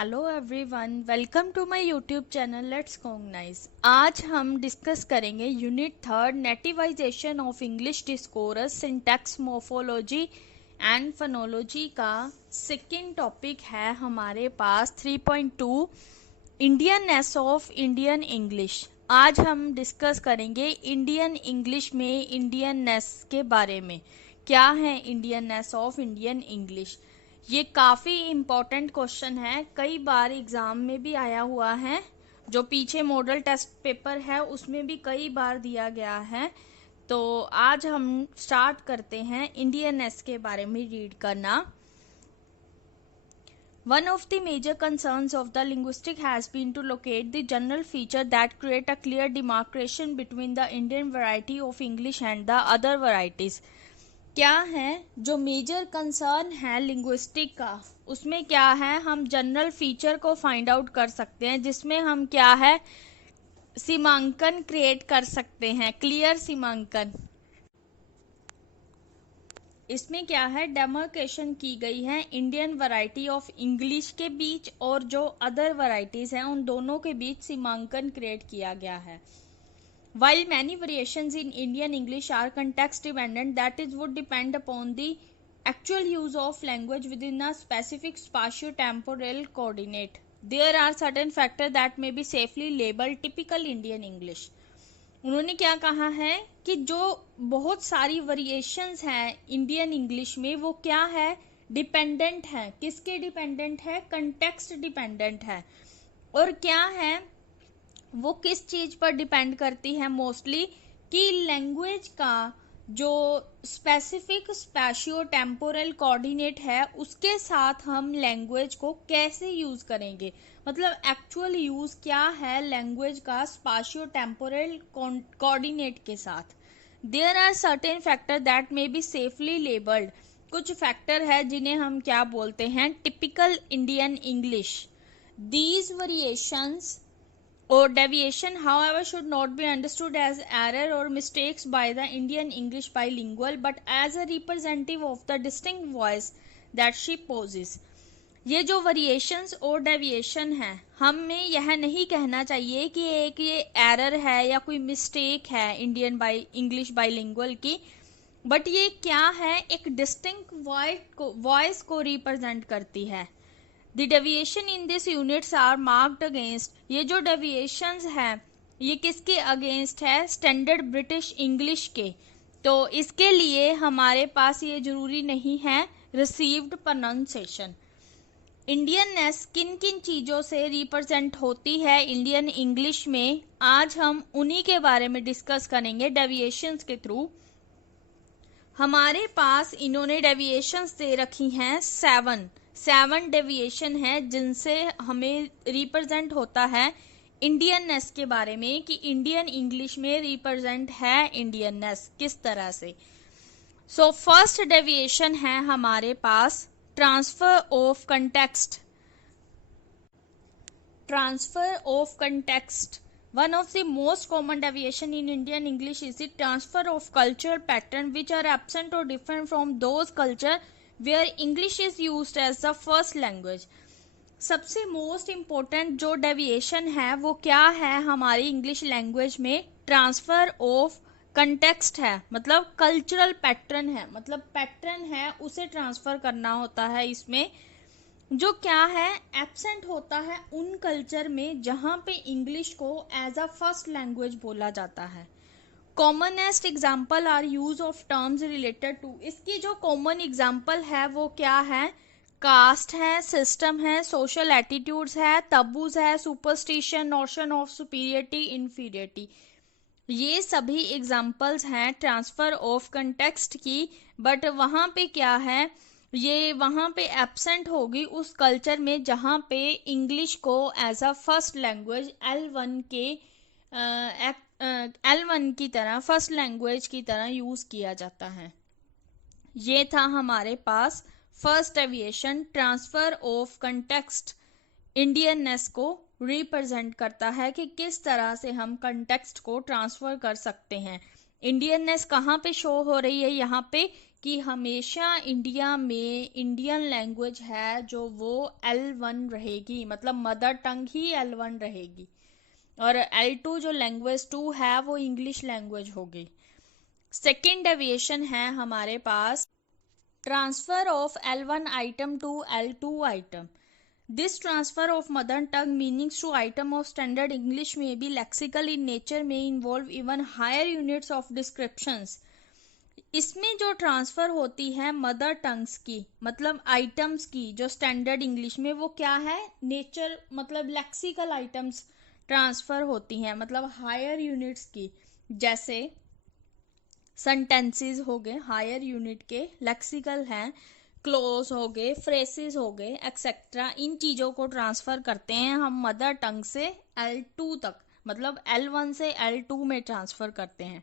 Hello everyone, welcome to my YouTube channel let's cognize. आज हम discuss करेंगे unit third nativization of English discourse syntax morphology and phonology का second topic है हमारे पास 3.2 Indianness of Indian English. आज हम डिस्कस करेंगे इंडियन इंग्लिश में इंडियननेस के बारे में। क्या है इंडियननेस ऑफ इंडियन इंग्लिश? ये काफ़ी इम्पोर्टेंट क्वेश्चन है, कई बार एग्ज़ाम में भी आया हुआ है। जो पीछे मॉडल टेस्ट पेपर है उसमें भी कई बार दिया गया है। तो आज हम स्टार्ट करते हैं इंडियननेस के बारे में रीड करना। One of the major concerns of the linguistic has been to locate the general feature that create a clear demarcation between the Indian variety of English and the other varieties. क्या है जो major concern है linguistic का, उसमें क्या है हम general feature को फाइंड आउट कर सकते हैं, जिसमें हम क्या है सीमांकन क्रिएट कर सकते हैं, क्लियर सीमांकन। इसमें क्या है डेमार्केशन की गई है इंडियन वैरायटी ऑफ इंग्लिश के बीच और जो अदर वैरायटीज हैं उन दोनों के बीच सीमांकन क्रिएट किया गया है। While many variations in Indian English are context dependent, that is would depend upon the actual use of language within a specific spatio-temporal coordinate. There are certain factors that may be safely labeled typical Indian English. उन्होंने क्या कहा है कि जो बहुत सारी variations हैं Indian English में वो क्या है डिपेंडेंट है। किसके डिपेंडेंट है? कंटेक्स्ट डिपेंडेंट है। और क्या है वो किस चीज पर डिपेंड करती है मोस्टली कि लैंग्वेज का जो स्पेसिफिक स्पैशियो टेम्पोरल कोऑर्डिनेट है उसके साथ हम लैंग्वेज को कैसे यूज करेंगे, मतलब एक्चुअल यूज क्या है लैंग्वेज का स्पैशियो टेम्पोरल कोऑर्डिनेट के साथ। There are certain factor that may be safely labelled. कुछ फैक्टर है जिन्हें हम क्या बोलते हैं typical Indian English. These variations or deviation however should not be understood as error or mistakes by the Indian English bilingual but as a representative of the distinct voice that she possesses. ये जो variations और deviation है हमें यह नहीं कहना चाहिए कि एक ये एरर है या कोई मिस्टेक है इंडियन इंग्लिश बाइलिंगुअल की, बट ये क्या है एक डिस्टिंक्ट वॉइस को रिप्रेजेंट करती है। The deviation in this units are marked against। ये जो deviations है ये किसके अगेंस्ट है? स्टैंडर्ड ब्रिटिश इंग्लिश के। तो इसके लिए हमारे पास ये जरूरी नहीं है रिसीव्ड प्रोनाउंसिएशन। इंडियननेस किन किन चीज़ों से रिप्रेजेंट होती है इंडियन इंग्लिश में, आज हम उन्हीं के बारे में डिस्कस करेंगे डेविएशंस के थ्रू। हमारे पास इन्होंने डेविएशंस दे रखी हैं 7 डेविएशन है जिनसे हमें रिप्रेजेंट होता है इंडियननेस के बारे में कि इंडियन इंग्लिश में रिप्रेजेंट है इंडियननेस किस तरह से। सो फर्स्ट डेविएशन है हमारे पास transfer of context. Transfer of context one of the most common deviation in Indian English is the transfer of cultural pattern which are absent or different from those culture where English is used as the first language. सबसे most important जो deviation है वो क्या है हमारी English language में? Transfer of context है, मतलब कल्चरल पैटर्न है, मतलब पैटर्न है उसे ट्रांसफर करना होता है इसमें, जो क्या है एब्सेंट होता है उन कल्चर में जहां पे इंग्लिश को एज अ फर्स्ट लैंग्वेज बोला जाता है। Commonest example are use of terms related to. इसकी जो कॉमन एग्जाम्पल है वो क्या है? कास्ट है, सिस्टम है, सोशल एटीट्यूड्स है, तबूज है, superstition, notion of superiority, inferiority. ये सभी एग्जाम्पल्स हैं ट्रांसफर ऑफ कंटेक्स्ट की, बट वहां पे क्या है ये वहां पे एब्सेंट होगी उस कल्चर में जहां पे इंग्लिश को as a first language L1 की तरह फर्स्ट लैंग्वेज की तरह यूज किया जाता है। ये था हमारे पास first deviation transfer of context. Indianness को रिप्रेजेंट करता है कि किस तरह से हम कंटेक्स्ट को ट्रांसफर कर सकते हैं। इंडियननेस कहाँ पे शो हो रही है? यहाँ पे कि हमेशा इंडिया में इंडियन लैंग्वेज है जो वो L1 रहेगी, मतलब मदर टंग ही L1 रहेगी, और L2 जो लैंग्वेज 2 है वो इंग्लिश लैंग्वेज होगी। सेकेंड डेविएशन है हमारे पास transfer of L1 item to L2 item. This transfer of mother tongue meanings to item of standard English may be lexical in nature, may involve even higher units of descriptions. इसमें जो transfer होती है mother tongues की, मतलब items की जो standard English में, वो क्या है, नेचर, मतलब लेक्सिकल आइटम्स ट्रांसफर होती हैं, मतलब हायर यूनिट्स की। जैसे सेंटेंसेस हो गए हायर यूनिट के, लेक्सिकल हैं, क्लोज हो गए, फ्रेसेस हो गए, एक्सेट्रा। इन चीज़ों को ट्रांसफ़र करते हैं हम मदर टंग से L2 तक, मतलब L1 से L2 में ट्रांसफ़र करते हैं।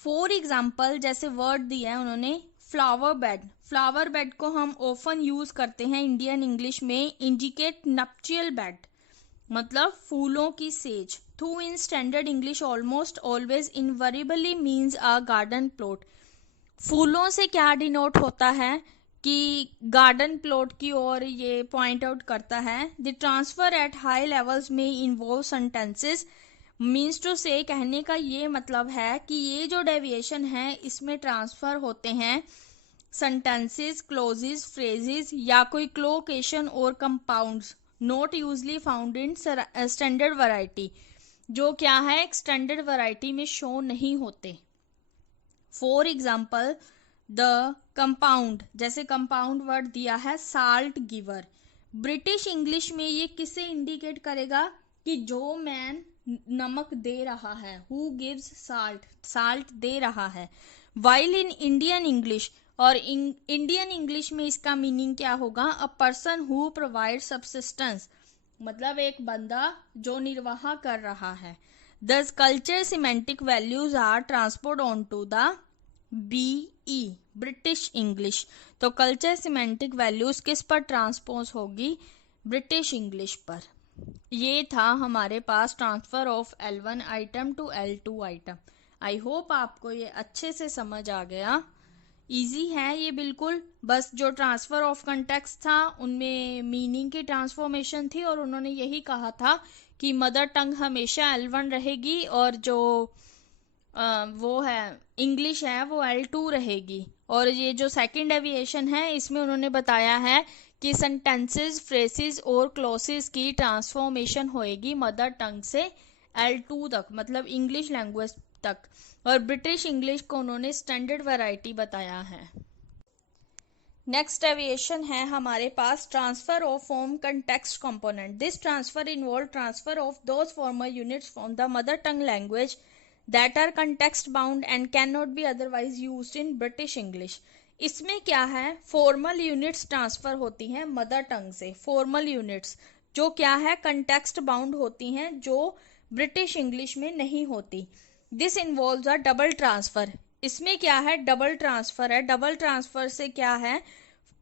फॉर एग्जाम्पल जैसे वर्ड दिया है उन्होंने, फ्लावर बेड। फ्लावर बेड को हम ऑफन यूज करते हैं इंडियन इंग्लिश में इंडिकेट नप्चियल बेड, मतलब फूलों की सेज। थू in standard English almost always invariably means a garden plot. फूलों से क्या डिनोट होता है कि गार्डन प्लॉट की ओर ये पॉइंट आउट करता है। The transfer at high levels में इन्वॉल्व सेंटेंसेस, मीन्स टू से, कहने का ये मतलब है कि ये जो डेविएशन है इसमें ट्रांसफर होते हैं सेंटेंसेस, क्लोजेस, फ्रेजेस या कोई क्लोकेशन और compounds not usually found in standard variety, जो क्या है एक स्टैंडर्ड वैरायटी में शो नहीं होते। फॉर एग्जाम्पल द कंपाउंड, जैसे कंपाउंड वर्ड दिया है साल्ट गिवर। ब्रिटिश इंग्लिश में ये किसे इंडिकेट करेगा कि जो मैन नमक दे रहा है, हु गिव्स साल्ट, साल्ट दे रहा है। वाइल इन इंडियन इंग्लिश, और इंडियन इंग्लिश में इसका मीनिंग क्या होगा, a person who provide subsistence, मतलब एक बंदा जो निर्वाह कर रहा है। Thus culture semantic values are transport on to the BE British English. तो कल्चर सिमेंटिक वैल्यूज किस पर ट्रांसपोज होगी, ब्रिटिश इंग्लिश पर। ये था हमारे पास transfer of L1 item to L2 item. I hope आपको ये अच्छे से समझ आ गया। इजी है ये बिल्कुल, बस जो ट्रांसफर ऑफ कंटेक्स्ट था उनमें मीनिंग की ट्रांसफॉर्मेशन थी, और उन्होंने यही कहा था कि मदर टंग हमेशा L1 रहेगी और जो वो है इंग्लिश है वो L2 रहेगी। और ये जो सेकंड डेविएशन है इसमें उन्होंने बताया है कि सेंटेंसेस, फ्रेसेस और क्लॉसेस की ट्रांसफॉर्मेशन होएगी मदर टंग से L2 तक, मतलब इंग्लिश लैंग्वेज तक, और ब्रिटिश इंग्लिश को उन्होंने स्टैंडर्ड वैरायटी बताया है। नेक्स्ट डेविएशन है हमारे पास transfer of form context component. This transfer involve transfer of those formal units from the mother tongue language that are context bound and cannot be otherwise used in British English। इसमें क्या है, formal units transfer होती हैं mother tongue से, formal units जो क्या है context bound होती हैं, जो ब्रिटिश इंग्लिश में नहीं होती। This involves a double transfer. इसमें क्या है, डबल ट्रांसफर है। डबल ट्रांसफर से क्या है,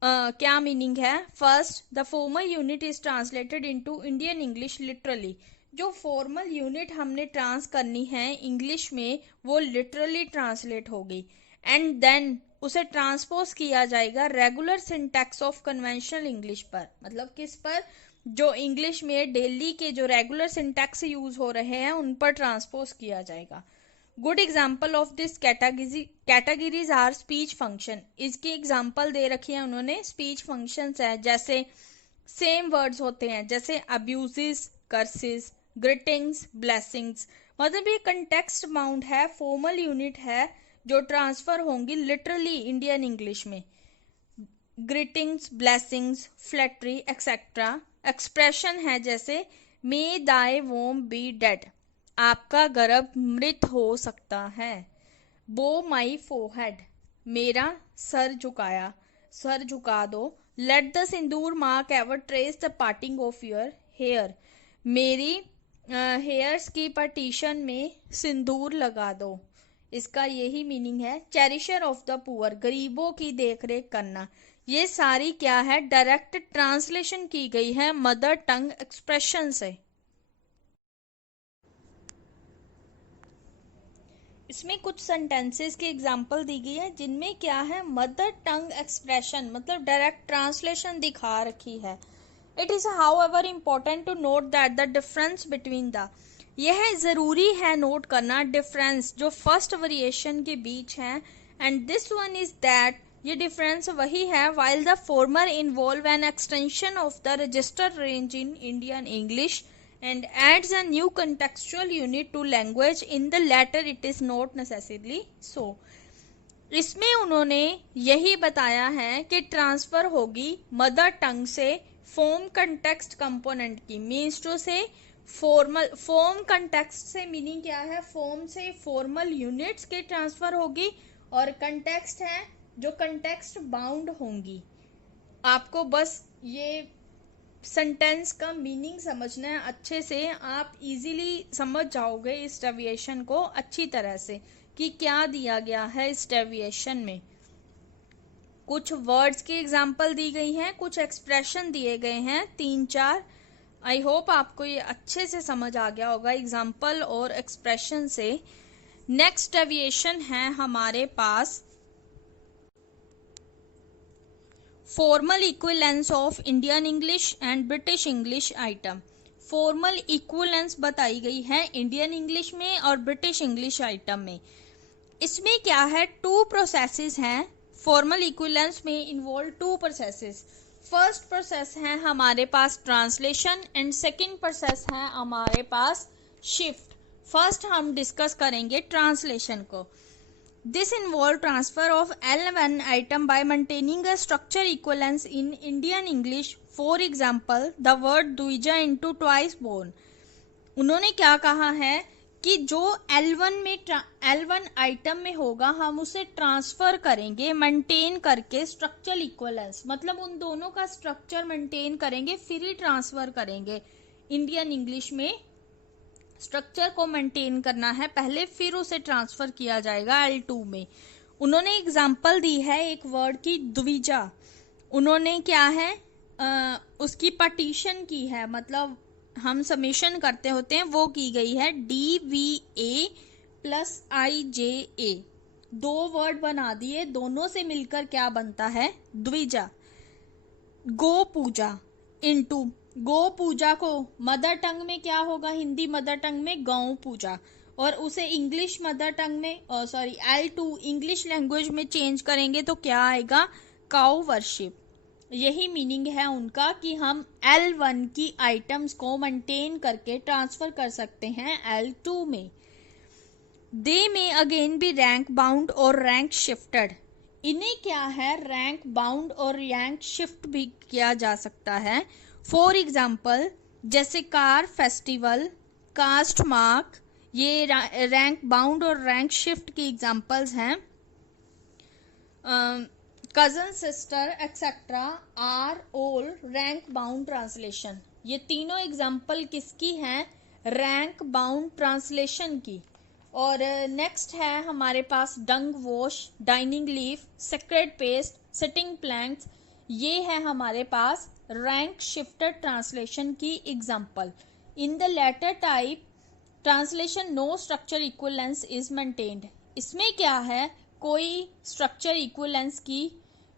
क्या मीनिंग है, first the formal unit is translated into Indian English literally. जो फॉर्मल यूनिट हमने ट्रांस करनी है इंग्लिश में वो लिटरली ट्रांसलेट होगी, एंड देन उसे ट्रांसपोज किया जाएगा regular syntax of conventional English पर, मतलब किस पर, जो इंग्लिश में डेली के जो रेगुलर सिंटैक्स यूज हो रहे हैं उन पर ट्रांसपोज किया जाएगा। Good example of this categories are speech function. इसकी एग्जाम्पल दे रखी है उन्होंने, स्पीच फंक्शंस है, जैसे सेम वर्ड्स होते हैं, जैसे अब्यूजेस, कर्सेस, ग्रीटिंग्स, ब्लेसिंग्स, मतलब ये कंटेक्स्ट बाउंड है, फॉर्मल यूनिट है जो ट्रांसफर होंगी लिटरली इंडियन इंग्लिश में। Greetings, blessings, flattery etcetera. Expression है जैसे मे दाई वोम बी डेड, आपका गर्भ मृत हो सकता है। बो माई फोरहेड, मेरा सर झुकाया, सर झुका दो। Let the sindoor mark ever trace the parting of your hair, मेरी हेयर्स की पार्टीशन में सिंदूर लगा दो, इसका यही मीनिंग है। चेरिशर ऑफ द पुअर, गरीबों की देखरेख करना। ये सारी क्या है, डायरेक्ट ट्रांसलेशन की गई है मदर टंग एक्सप्रेशन से। इसमें कुछ सेंटेंसेस की एग्जांपल दी गई है जिनमें क्या है, मदर टंग एक्सप्रेशन मतलब डायरेक्ट ट्रांसलेशन दिखा रखी है। It is however important to note that the difference between the, यह जरूरी है नोट करना डिफरेंस जो फर्स्ट वेरिएशन के बीच है, and this one is that, ये डिफरेंस वही है, while the former involve an extension of the register range in Indian English and adds a new contextual unit to language, in the latter it is not necessarily so। इसमें उन्होंने यही बताया है कि transfer होगी mother tongue से form context component की, means to से फॉर्मल, फॉर्म कंटेक्स्ट से मीनिंग क्या है, फॉर्म से फॉर्मल यूनिट्स के ट्रांसफर होगी, और कंटेक्स्ट है जो कंटेक्स्ट बाउंड होंगी। आपको बस ये सेंटेंस का मीनिंग समझना है अच्छे से, आप इजीली समझ जाओगे इस डेविएशन को अच्छी तरह से कि क्या दिया गया है इस डेविएशन में। कुछ वर्ड्स की एग्जांपल दी गई हैं, कुछ एक्सप्रेशन दिए गए हैं 3-4। आई होप आपको ये अच्छे से समझ आ गया होगा एग्जांपल और एक्सप्रेशन से। नेक्स्ट डेविएशन है हमारे पास formal equivalence of Indian English and British English item. Formal equivalence बताई गई है इंडियन इंग्लिश में और ब्रिटिश इंग्लिश आइटम में। इसमें क्या है, 2 प्रोसेसेस हैं। फॉर्मल इक्विवेलेंस में इन्वॉल्व 2 प्रोसेसेस। फर्स्ट प्रोसेस है हमारे पास ट्रांसलेशन एंड सेकंड प्रोसेस है हमारे पास शिफ्ट। फर्स्ट हम डिस्कस करेंगे ट्रांसलेशन को। This involves transfer of L1 item by maintaining a structure equivalence in Indian English. For example, the word Dwija into twice born। उन्होंने क्या कहा है कि जो L1 आइटम में होगा हम उसे ट्रांसफर करेंगे मेंटेन करके स्ट्रक्चरल इक्विवेलेंस, मतलब उन दोनों का स्ट्रक्चर मेंटेन करेंगे फिर ही ट्रांसफर करेंगे। इंडियन इंग्लिश में स्ट्रक्चर को मेंटेन करना है पहले, फिर उसे ट्रांसफर किया जाएगा L2 में। उन्होंने एग्जांपल दी है एक वर्ड की द्विजा। उन्होंने क्या है उसकी पार्टीशन की है, मतलब हम समेशन करते होते हैं वो की गई है DVA + IJA। 2 वर्ड बना दिए, दोनों से मिलकर क्या बनता है, द्विजा। गो पूजा इनटू, गो पूजा को मदर टंग में क्या होगा, हिंदी मदर टंग में गौ पूजा, और उसे इंग्लिश मदर टंग में L2 इंग्लिश लैंग्वेज में चेंज करेंगे तो क्या आएगा, काउ वर्शिप। यही मीनिंग है उनका कि हम L1 की आइटम्स को मेंटेन करके ट्रांसफर कर सकते हैं L2 में। दे में अगेन भी रैंक बाउंड और रैंक शिफ्टेड। इन्हें क्या है, रैंक बाउंड और रैंक शिफ्ट भी किया जा सकता है। फॉर एग्जाम्पल जैसे कार फेस्टिवल, कास्ट मार्क, ये रैंक बाउंड और रैंक शिफ्ट की एग्जाम्पल्स हैं। Cousin sister etcetera are all rank bound translation. ये तीनों एग्जाम्पल किसकी हैं, रैंक बाउंड ट्रांसलेशन की। और नेक्स्ट है हमारे पास dung wash, dining leaf, sacred paste, sitting planks. ये है हमारे पास रैंक शिफ्टेड ट्रांसलेशन की example. In the latter type translation no structure equivalence is maintained. इसमें क्या है, कोई स्ट्रक्चर इक्विवेलेंस की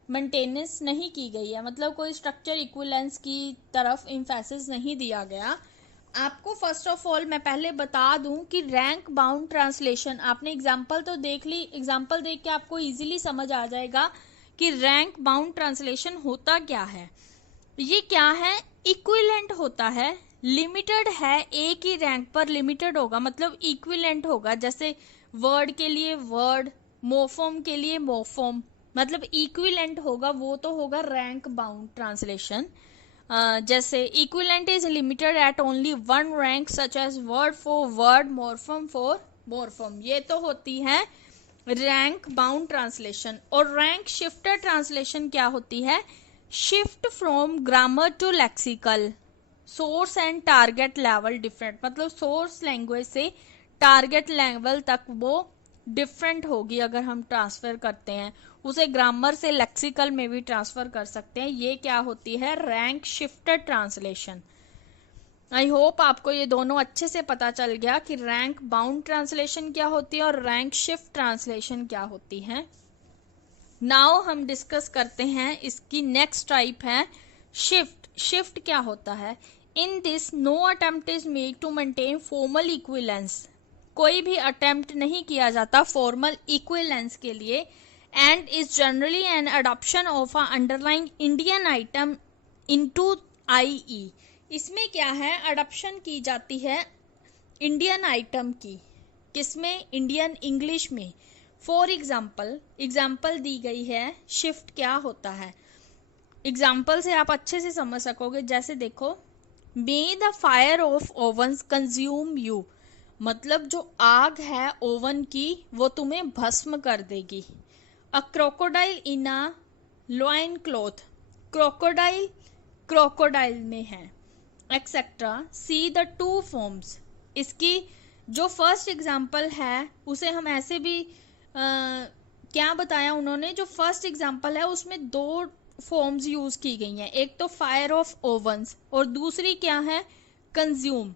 मेंटेनेंस नहीं की गई है, मतलब कोई स्ट्रक्चर इक्विवेलेंस की तरफ एम्फेसिस नहीं दिया गया। आपको फर्स्ट ऑफ ऑल मैं पहले बता दूं कि रैंक बाउंड ट्रांसलेशन, आपने एग्जाम्पल तो देख ली, एग्जाम्पल देख के आपको इजीली समझ आ जाएगा कि रैंक बाउंड ट्रांसलेशन होता क्या है। ये क्या है, इक्विवेलेंट होता है, लिमिटेड है, एक ही रैंक पर लिमिटेड होगा, मतलब इक्विवेलेंट होगा। जैसे वर्ड के लिए वर्ड, मोफोम के लिए मोफोम, मतलब इक्विवेलेंट होगा, वो तो होगा रैंक बाउंड ट्रांसलेशन। जैसे equivalent is limited at only 1 rank such as word for word, morpheme for morpheme. ये तो होती है रैंक बाउंड ट्रांसलेशन। और रैंक शिफ्टेड ट्रांसलेशन क्या होती है, shift from grammar to lexical, source and target level different, मतलब सोर्स लैंग्वेज से टारगेट लेवल तक वो डिफरेंट होगी। अगर हम ट्रांसफर करते हैं उसे ग्रामर से लेक्सिकल में भी ट्रांसफर कर सकते हैं। ये क्या होती है, रैंक शिफ्टेड ट्रांसलेशन। आई होप आपको ये दोनों अच्छे से पता चल गया कि रैंक बाउंड ट्रांसलेशन क्या होती है और रैंक शिफ्ट ट्रांसलेशन क्या होती है। नाउ हम डिस्कस करते हैं इसकी नेक्स्ट टाइप है शिफ्ट। शिफ्ट क्या होता है? In this no attempt is made to maintain formal equivalence. कोई भी अटेम्प्ट नहीं किया जाता फॉर्मल इक्विलेंस के लिए, and is generally an adoption of a underlying Indian item into IE. इसमें क्या है? अडॉप्शन की जाती है इंडियन आइटम की। किसमें? इंडियन इंग्लिश में। फॉर एग्जाम्पल दी गई है शिफ्ट क्या होता है। एग्जाम्पल से आप अच्छे से समझ सकोगे। जैसे देखो, मे the fire of ओवन्स consume you, मतलब जो आग है ओवन की वो तुम्हें भस्म कर देगी। A crocodile in a loin cloth, crocodile crocodile में है, etcetera. See the two forms. इसकी जो फर्स्ट एग्जाम्पल है उसे हम ऐसे भी क्या बताया उन्होंने, जो फर्स्ट एग्जाम्पल है उसमें दो फॉर्म्स यूज की गई हैं, एक तो फायर ऑफ ओवन्स और दूसरी क्या है? कंज्यूम।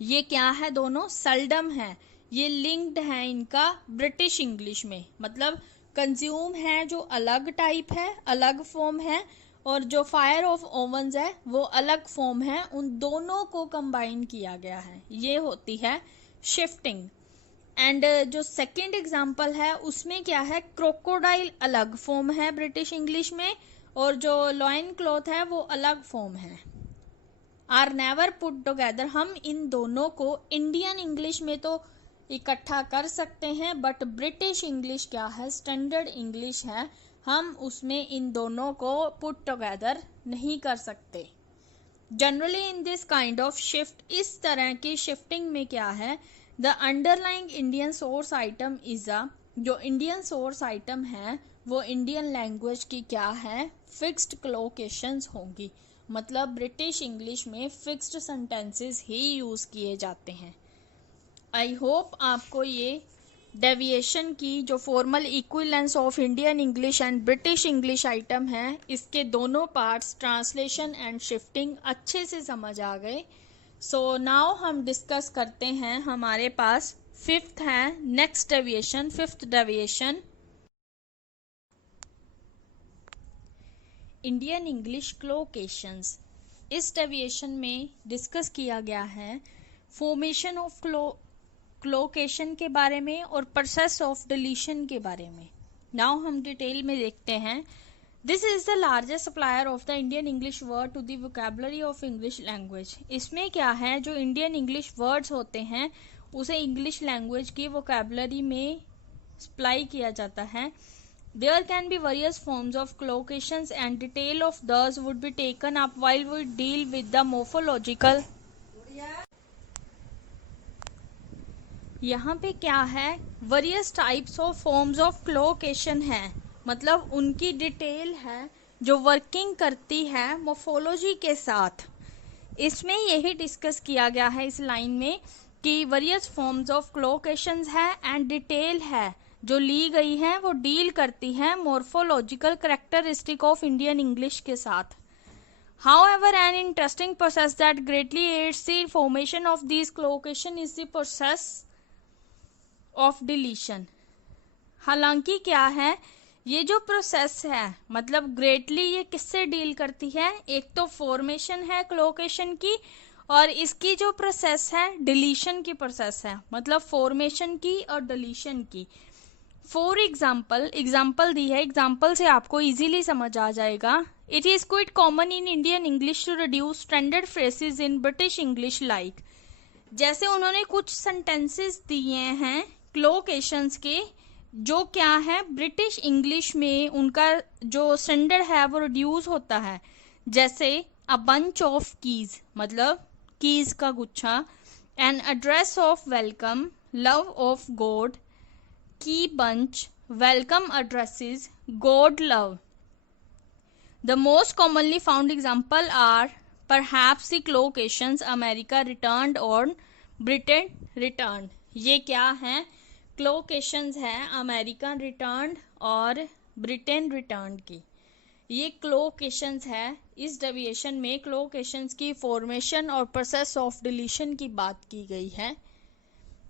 ये क्या है? दोनों सल्डम है, ये लिंक्ड है इनका ब्रिटिश इंग्लिश में। मतलब कंज्यूम है जो अलग टाइप है, अलग फॉर्म है, और जो फायर ऑफ ओवन्स है वो अलग फॉर्म है। उन दोनों को कंबाइन किया गया है, ये होती है शिफ्टिंग। एंड जो सेकेंड एग्जाम्पल है उसमें क्या है? क्रोकोडाइल अलग फॉर्म है ब्रिटिश इंग्लिश में, और जो लॉइन क्लॉथ है वो अलग फॉर्म है। Are never put together. हम इन दोनों को इंडियन इंग्लिश में तो इकट्ठा कर सकते हैं, बट ब्रिटिश इंग्लिश क्या है? स्टैंडर्ड इंग्लिश है, हम उसमें इन दोनों को पुट टुगेदर नहीं कर सकते। Generally in this kind of shift, इस तरह की शिफ्टिंग में क्या है? The underlying Indian source item is a, जो इंडियन सोर्स आइटम है वो इंडियन लैंग्वेज की क्या है? फिक्स्ड क्लोकेशंस होंगी। मतलब ब्रिटिश इंग्लिश में फिक्स्ड सेंटेंसेस ही यूज किए जाते हैं। आई होप आपको ये डेविएशन की जो formal equivalents of Indian English and British English item है, इसके दोनों पार्ट्स ट्रांसलेशन एंड शिफ्टिंग अच्छे से समझ आ गए। सो नाउ हम डिस्कस करते हैं, हमारे पास फिफ्थ है next deviation, fifth deviation Indian English collocations. इस डेविएशन में डिस्कस किया गया है फॉर्मेशन ऑफ क्लोकेशन के बारे में और प्रोसेस ऑफ डिलीशन के बारे में। नाउ हम डिटेल में देखते हैं। This is the largest supplier of the Indian English word to the vocabulary of English language. इसमें क्या है? जो इंडियन इंग्लिश वर्ड्स होते हैं उसे इंग्लिश लैंग्वेज की वोकैबुलरी में सप्लाई किया जाता है। There can be various forms of collocations and detail of those would be taken up while we deal with the morphological। यहाँ पे क्या है? various types of forms of collocation है, मतलब उनकी डिटेल है जो वर्किंग करती है मोफोलॉजी के साथ। इसमें यही डिस्कस किया गया है इस लाइन में कि various forms of collocations है एंड डिटेल है जो ली गई है वो डील करती है morphological characteristic of Indian English के साथ। However, an interesting process that greatly aids the formation of these collocation is the process of deletion। हालांकि क्या है? ये जो प्रोसेस है मतलब ग्रेटली ये किससे डील करती है? एक तो फॉर्मेशन है क्लोकेशन की, और इसकी जो प्रोसेस है डिलीशन की प्रोसेस है, मतलब फॉर्मेशन की और डिलीशन की। फॉर एग्जाम्पल दी है, एग्जाम्पल से आपको इजीली समझ आ जाएगा। It is quite common in Indian English to reduce standard phrases in British English like. जैसे उन्होंने कुछ सेंटेंसेस दिए हैं क्लोकेशंस के, जो क्या है ब्रिटिश इंग्लिश में उनका जो स्टैंडर्ड है वो रिड्यूस होता है। जैसे अ बंच ऑफ कीज, मतलब कीज का गुच्छा, an address of welcome, love of God, key bunch, welcome addresses, God love. The most commonly found example are perhaps the collocations America returned और Britain returned। ये क्या है? collocations है American returned और Britain returned की। ये क्लोकेशंस है। इस डेविएशन में क्लोकेशंस की फॉर्मेशन और प्रोसेस ऑफ डिलीशन की बात की गई है।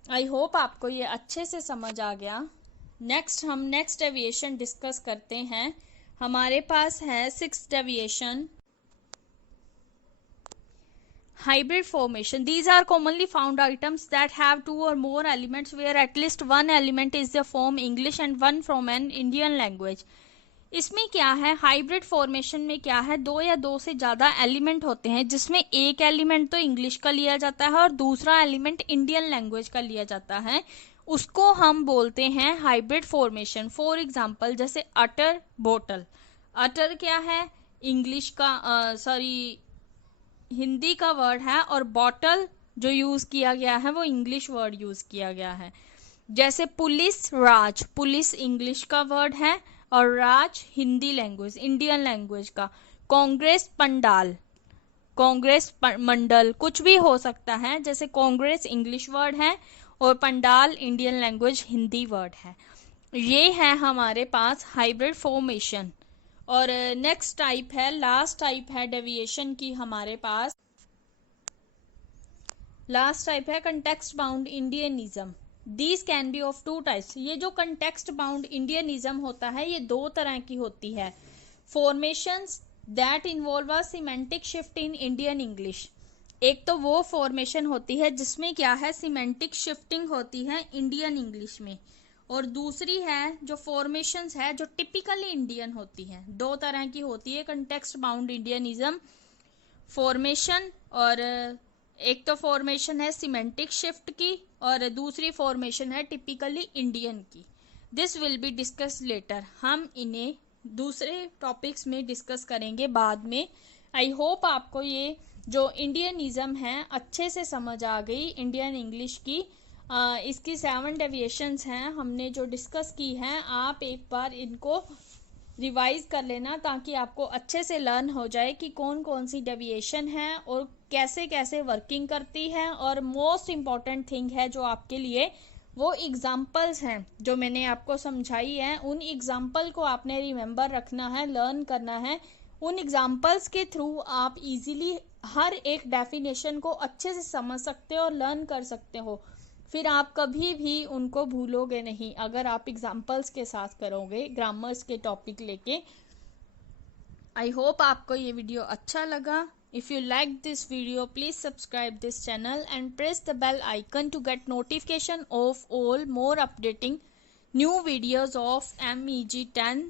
आई होप आपको ये अच्छे से समझ आ गया। हम नेक्स्ट डेविएशन डिस्कस करते हैं। हमारे पास है 6th deviation, hybrid formation. These are commonly found items that have 2 or more elements where at least one element is the form English and one from an Indian language. इसमें क्या है, hybrid formation में क्या है, 2 या 2 से ज्यादा element होते हैं जिसमें एक एलिमेंट तो इंग्लिश का लिया जाता है और दूसरा एलिमेंट इंडियन लैंग्वेज का लिया जाता है। उसको हम बोलते हैं हाइब्रिड फॉर्मेशन। फॉर एग्जांपल जैसे अटर, बोटल। अटर क्या है, इंग्लिश का हिंदी का वर्ड है, और बॉटल जो यूज किया गया है वो इंग्लिश वर्ड यूज किया गया है। जैसे पुलिस, राज। पुलिस इंग्लिश का वर्ड है और राज हिंदी लैंग्वेज, इंडियन लैंग्वेज का। कांग्रेस, पंडाल। कांग्रेस, मंडल, कुछ भी हो सकता है। जैसे कांग्रेस इंग्लिश वर्ड है और pandal Indian language Hindi word है। ये है हमारे पास हाइब्रिड फॉर्मेशन। और नेक्स्ट टाइप है, लास्ट टाइप है डेविएशन की हमारे पास। लास्ट टाइप है context bound Indianism. These can be of 2 types. ये जो कंटेक्स्ट बाउंड इंडियनिज्म होता है ये 2 तरह की होती है। Formations that involve a semantic shift in Indian English. एक तो वो फॉर्मेशन होती है जिसमें क्या है, सिमेंटिक शिफ्टिंग होती है इंडियन इंग्लिश में। और दूसरी है जो फॉर्मेशंस है जो टिपिकली इंडियन होती है। 2 तरह की होती है कंटेक्स्ट बाउंड इंडियनिज्म फॉर्मेशन। और एक तो फॉर्मेशन है सिमेंटिक शिफ्ट की और दूसरी फॉर्मेशन है टिपिकली इंडियन की। This will be discuss later. हम इन्हें दूसरे टॉपिक्स में डिस्कस करेंगे बाद में। आई होप आपको ये जो इंडियनिज्म है अच्छे से समझ आ गई। इंडियन इंग्लिश की इसकी 7 डेविएशंस हैं हमने जो डिस्कस की हैं। आप एक बार इनको रिवाइज कर लेना ताकि आपको अच्छे से लर्न हो जाए कि कौन कौन सी डेविएशन है और कैसे कैसे वर्किंग करती है। और मोस्ट इम्पॉर्टेंट थिंग है जो आपके लिए, वो एग्जाम्पल्स हैं जो मैंने आपको समझाई है। उन एग्जाम्पल को आपने रिमेंबर रखना है, लर्न करना है। उन एग्जाम्पल्स के थ्रू आप इजीली हर एक डेफिनेशन को अच्छे से समझ सकते हो और लर्न कर सकते हो। फिर आप कभी भी उनको भूलोगे नहीं अगर आप एग्जाम्पल्स के साथ करोगे ग्रामर्स के टॉपिक लेके। आई होप आपको ये वीडियो अच्छा लगा। If you like this video please subscribe this channel and press the bell icon to get notification of all more updating new videos of MEG 10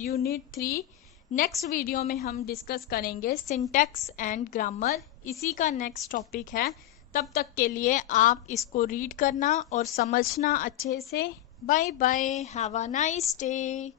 unit 3। Next video में हम discuss करेंगे syntax and grammar. इसी का next topic है। तब तक के लिए आप इसको रीड करना और समझना अच्छे से। Bye bye, have a nice day.